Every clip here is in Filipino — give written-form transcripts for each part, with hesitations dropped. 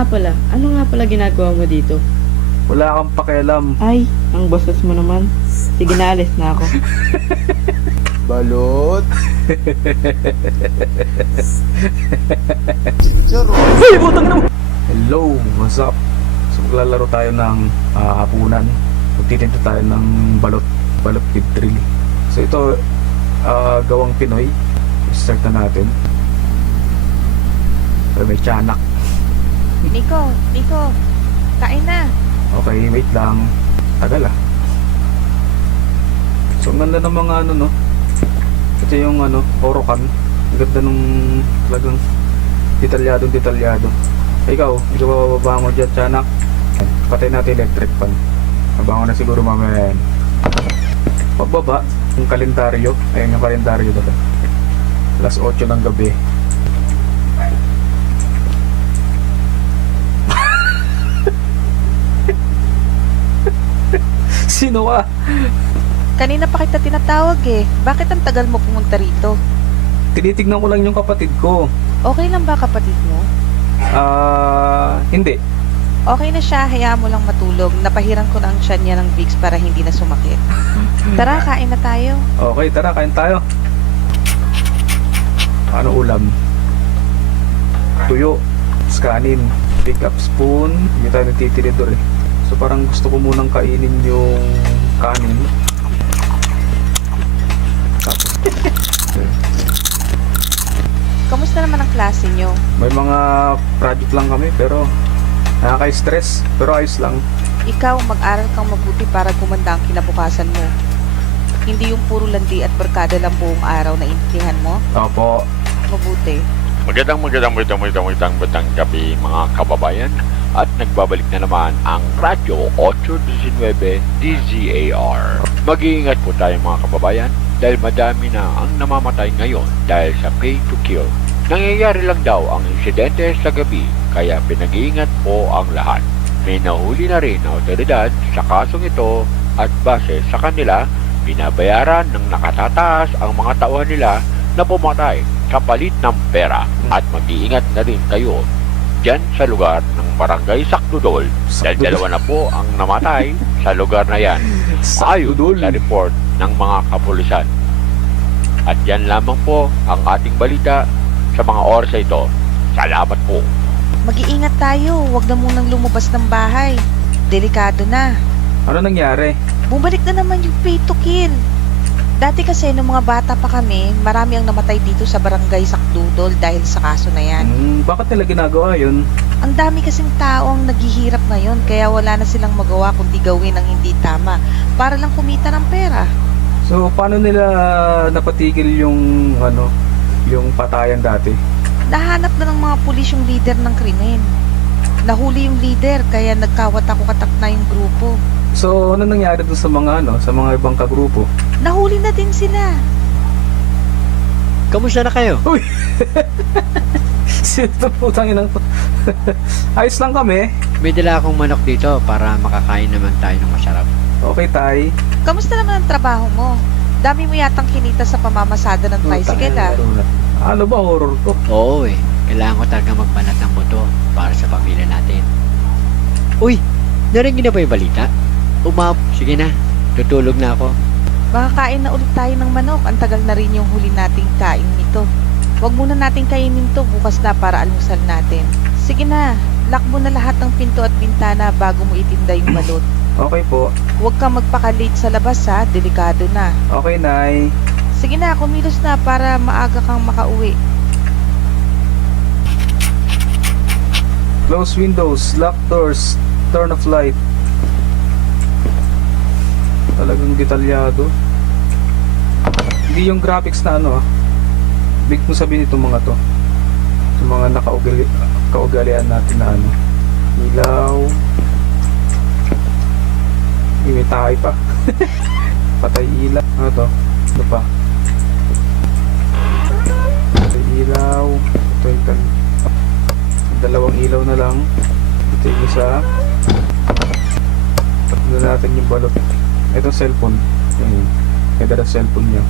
nga pala, ano nga pala ginagawa mo dito? Wala kang pakialam. Ay, ang bosses mo naman. Sige na, alis na ako. Balot. Hey, putang ina mo! Hello, what's up? So maglalaro tayo ng hapunan. Magtitinda tayo ng balot with drill. So ito, gawang Pinoy. Start na natin. So, may tiyanak. Nico, kain na. Okay, wait lang. Tagal ah. So ang ganda ng mga ano no. Ito yung ano, Orocan. Ang ganda nung talagang detalyado. Ikaw bababa mo dyan, tiyanak. Patay natin electric fan. Abango na siguro mamaya yan. Pagbaba, yung kalendaryo. Ayun yung kalendaryo dito. Alas 8 ng gabi. Sino ka? Kanina pa kita tinatawag eh. Bakit ang tagal mo pumunta rito? Tinitignan ko lang yung kapatid ko. Okay lang ba kapatid mo? Hindi. Okay na siya, hayaan mo lang matulog. Napahiran ko na ang tiyan niya ng Vicks para hindi na sumakit. Tara, kain na tayo. Okay, tara, kain tayo. Ano ulam? Tuyo, kanin, pick up spoon. Hindi tayo nagtitinidor eh. So parang gusto ko munang kainin yung kanin. Kamusta naman ang klase niyo? May mga project lang kami pero nakaka-stress. Pero ayos lang. Ikaw, mag-aral kang mabuti para gumanda ang kinabukasan mo. Hindi yung puro landi at barkada lang buong araw na intindihan mo. Opo. Mabuti. Magandang gabi mga kababayan, at nagbabalik na naman ang Radyo 819 DZAR. Mag-iingat po tayo mga kababayan dahil madami na ang namamatay ngayon dahil sa pay to kill. Nangyayari lang daw ang insidente sa gabi kaya pinag-iingat po ang lahat. May nahuli na rin na otoridad sa kasong ito at base sa kanila, binabayaran ng nakatataas ang mga tauhan nila na pumatay kapalit ng pera. At mag-iingat na rin kayo dyan sa lugar ng Barangay Sakdudol dahil dalawa na po ang namatay sa lugar na yan ayon sa report ng mga kapulisan. At yan lamang po ang ating balita sa mga oras na ito. Salamat po. Mag-iingat tayo, huwag na munang lumabas ng bahay. Delikado na. Ano nangyari? Bumalik na naman yung pay to kill. Dati kasi nung mga bata pa kami, marami ang namatay dito sa Barangay Sakdudol dahil sa kaso na yan. Bakit nila ginagawa yun? Ang dami kasing tao ang naghihirap ngayon kaya wala na silang magawa kundi gawin ang hindi tama para lang kumita ng pera. So paano nila napatigil yung ano, yung patayan dati? Nahanap na ng mga pulis yung leader ng krimen. Nahuli yung leader kaya nagkawatak-watak na yung grupo. So ano nangyari dun sa mga ano, sa mga ibang kagrupo? Nahuli na din sila. Kamusta na kayo? Uy! Sino putang inang to? Ayos lang kami. May dala akong manok dito para makakain naman tayo ng masarap. Okay, tay. Kamusta naman ang trabaho mo? Dami mo yatang kinita sa pamamasada ng tricycle ah. Ano ba horror to? Oo eh, kailangan ko talaga magbanat ng buto para sa pamilya natin. Uy, narinig na ba yung balita? Sige na, tutulog na ako. Makakain na ulit tayo ng manok. Ang tagal na rin yung huli nating kain nito. Huwag muna nating kainin to bukas na para almusal natin. Sige na, lock mo na lahat ng pinto at bintana bago mo itinda yung balot. Okay po. Huwag kang magpaka-late sa labas ha, delikado na. Okay, nay. Sige na, kumilos na para maaga kang makauwi. Close windows, lock doors, turn off light. Talagang detalyado. Hindi yung graphics na ano ah. Big mo sabihin itong mga to. Itong mga kaugalian natin na ano. Ilaw. May tayo pa. Patay ilaw. Ano to? Ano pa? Patay ilaw. Ito yung dalawang ilaw na lang. Ito yung isa. Tatlo natin yung balot. Ito cellphone. Ayun. Ito na cellphone niya.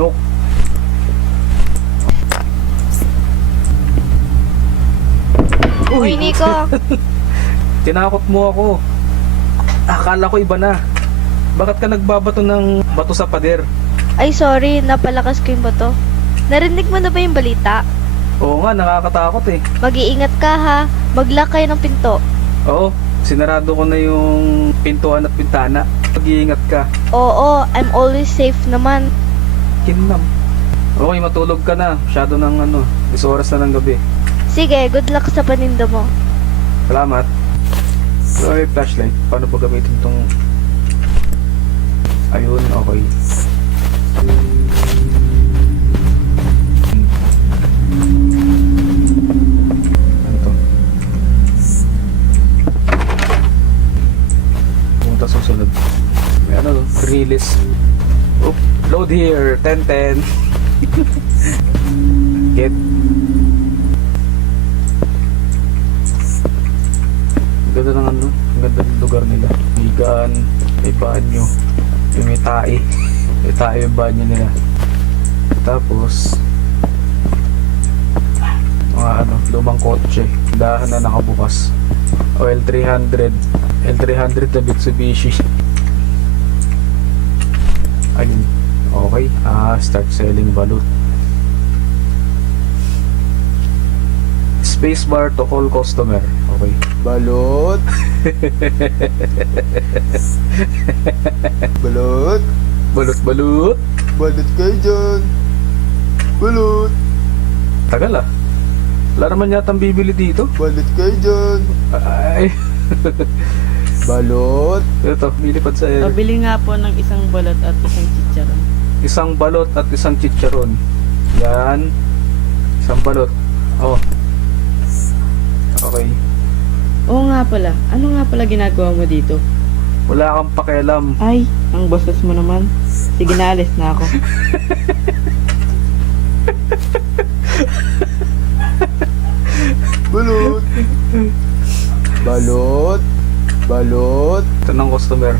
No. Uy! Uy! Uy, Nico. Tinakot mo ako. Akala ko iba na. Bakit ka nagbabato ng bato sa pader? Ay, sorry. Napalakas ko yung bato. Narinig mo na ba yung balita? Oo nga, nakakatakot eh. Mag-iingat ka ha. Mag-lock kayo ng pinto. Oo, sinarado ko na yung pintuan at pintana. Mag-iingat ka. Oo, I'm always safe naman. Kinam. Okay, matulog ka na. Masyado ng 10 oras na ng gabi. Sige, good luck sa paninda mo. Salamat. So, may flashlight. Paano ba gamitin tong... Ayun, okay. Ano to? Pumunta susunod. May release. Oop, load here, 10-10. Get. Ganda ng ganda ng lugar nila. May gaan, may banyo, may tae. May tae yung banyo nila. Tapos, mga lumang kotse. Dahan na nakabukas. O L300 na Mitsubishi. Ayun. Okay. Start selling balut. Spacebar to call customer. Okay. Balot. Balot. Balut. Balot kayo dyan. Balot. Tagal ah. Wala naman yata ang bibili dito. Balot kayo dyan. Ay. Balot. Ito, milipad sa air. Pabili nga po ng isang balot at isang chicharon. Isang balot at isang chicharon. Yan. Isang balot. Oh. Okay. Oo nga pala. Ano nga pala ginagawa mo dito? Wala kang pakialam. Ay, ang bosses mo naman. Sige na, alis na ako. Balot. Balot. Balot. Ito ng customer.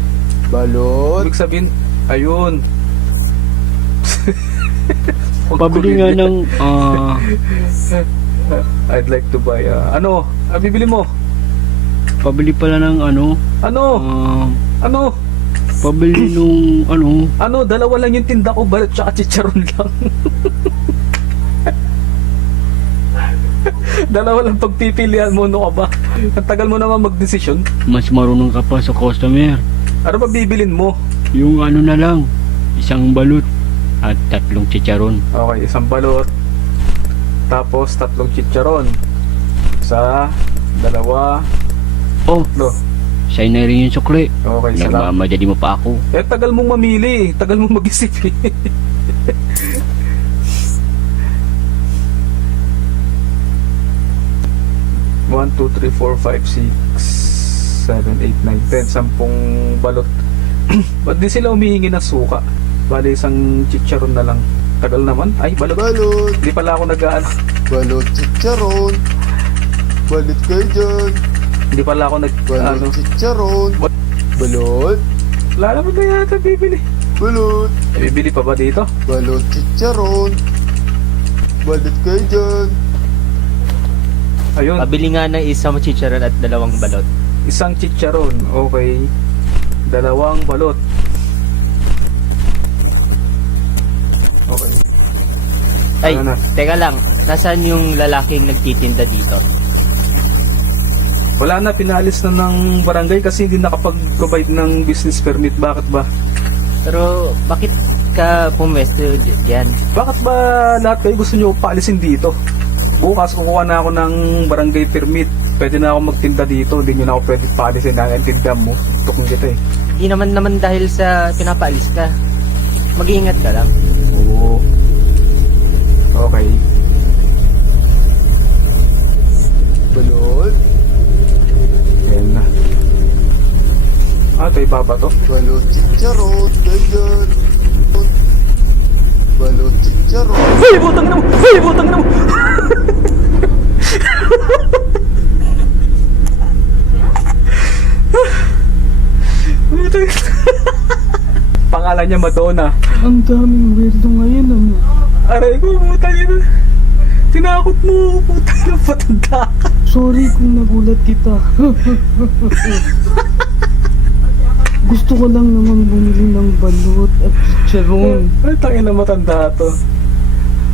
Balot. Ibig sabihin, ayun. Pabili nga ng, I'd like to buy, ano? Bibili mo? pabili pala ng Ano? Ano? pabili nung, Ano? Dalawa lang yung tinda ko, balot tsaka chicharon lang. Dalawa lang pagpipilian mo, no ka ba? Ang tagal mo naman magdesisyon. mas marunong ka pa sa customer. Ano ba bibilin mo? Yung na lang, isang balut at 3 chicharon. Okay, isang balot. Tapos 3 chicharon. Isa, dalawa, Oh, tatlo. sa'yo na rin yung sukli. Okay, salamat. Nagmamadali mo pa ako. Tagal mong mamili. Tagal mong mag-isip eh. One, 2, 3, 4, 5, 6, 7, 8, 9, 10. 10 balot. Ba't di sila humihingi ng suka? Bali, isang chicharon na lang. Tagal naman. Ay, balot. Balot. Hindi pala ako nag-ano. Balot chicharon. Balot kayo dyan. Hindi pala ako Balot chicharon. Balot. Wala naman na yata bibili. Balot. Bibili pa ba dito? Balot chicharon. Balot kayo dyan. Ayun. Pabili nga ng isang chicharon at 2 balot. Isang chicharon. Okay. 2 balot. Okay. Ay, Ano na? teka lang. Nasaan yung lalaking nagtitinda dito? Wala na, pinalis na ng barangay kasi hindi nakapag-provide ng business permit. Bakit ba? Pero bakit ka pumwesto diyan? Bakit ba lahat kayo gusto nyo paalisin dito? Bukas kukuha na ako ng barangay permit. Pwede na ako magtinda dito. Hindi nyo na ako pwede paalisin. Nakaintindihan mo. Tukong kita eh. Di naman dahil sa pinapaalis ka. Mag-iingat ka lang. Oo. Okay. Balot. Yan na. Ito ibaba to. Balot chicharon. Kayo dyan. Balot chicharon. Uy! Butang na mo! Uy! Butang na mo! Pangalan niya Madonna. Ang daming weirdo ngayon, ano? Aray ko, putang ina. Tinakot mo, putang ina, patanda ka. Sorry kung nagulat kita. Gusto ko lang naman bumili ng balot at chicharon. Ay, tangin na matanda to.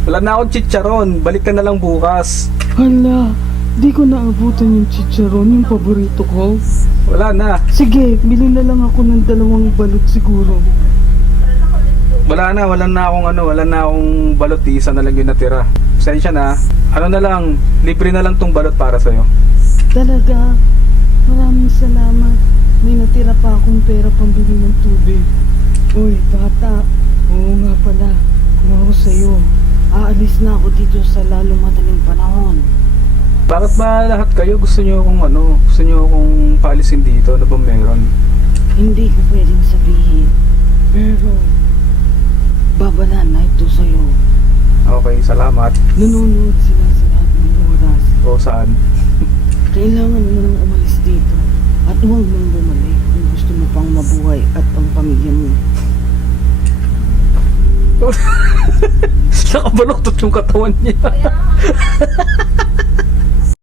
Wala na akong chicharon. Balik ka na lang bukas. Hala, di ko naabutan yung chicharon, yung paborito ko. Wala na. Sige, bili na lang ako ng 2 balot siguro. Wala na akong balot. Isa na lang yung natira. Pasensya na. Ano na lang, libre na lang tong balot para sa'yo. Talaga, maraming salamat. May natira pa akong pera pambili ng tubig. Uy, bata. Oo nga pala, kung ako sa'yo, aalis na ako dito sa lalo madaling panahon. Bakit ba lahat kayo gusto nyo akong paalisin dito? Ano ba meron? Hindi ko pwedeng sabihin. Pero, babala na ito sa'yo. Okay, salamat. Nanonood sila sa lahat ng oras. O saan? Kailangan mo nang umalis dito. At huwag mong bumalik kung gusto mo pang mabuhay at ang pamilya mo. Nakabaloktot yung katawan niya.